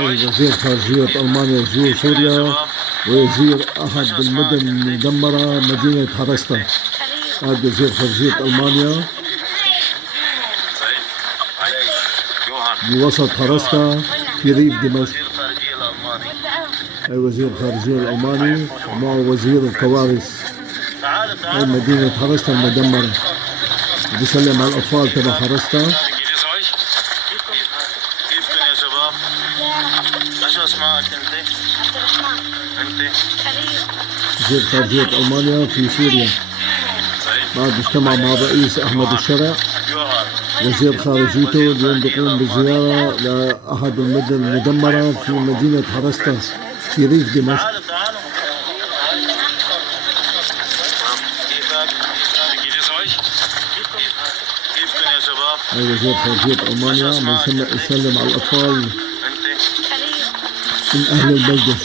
وزير خارجية ألمانيا يزور سوريا ويزور أحد المدن المدمرة مدينة هرستا. هذا وزير خارجية ألمانيا بوسط هرستا في ريف دمشق. وزير الخارجية الألماني ومعه وزير الكوارث. هاي مدينة هرستا المدمرة. بيسلم على الأطفال تبع هرستا. شو اسمك انت؟ انت؟ وزير خارجية ألمانيا في سوريا بعد اجتمع مع الرئيس أحمد الشرع وزير خارجيته اليوم بيقوم بزيارة لأحد المدن المدمرة في مدينة هرستا في ريف دمشق. هاي وزير خارجية ألمانيا يسلم على الأطفال من أهل البلدة.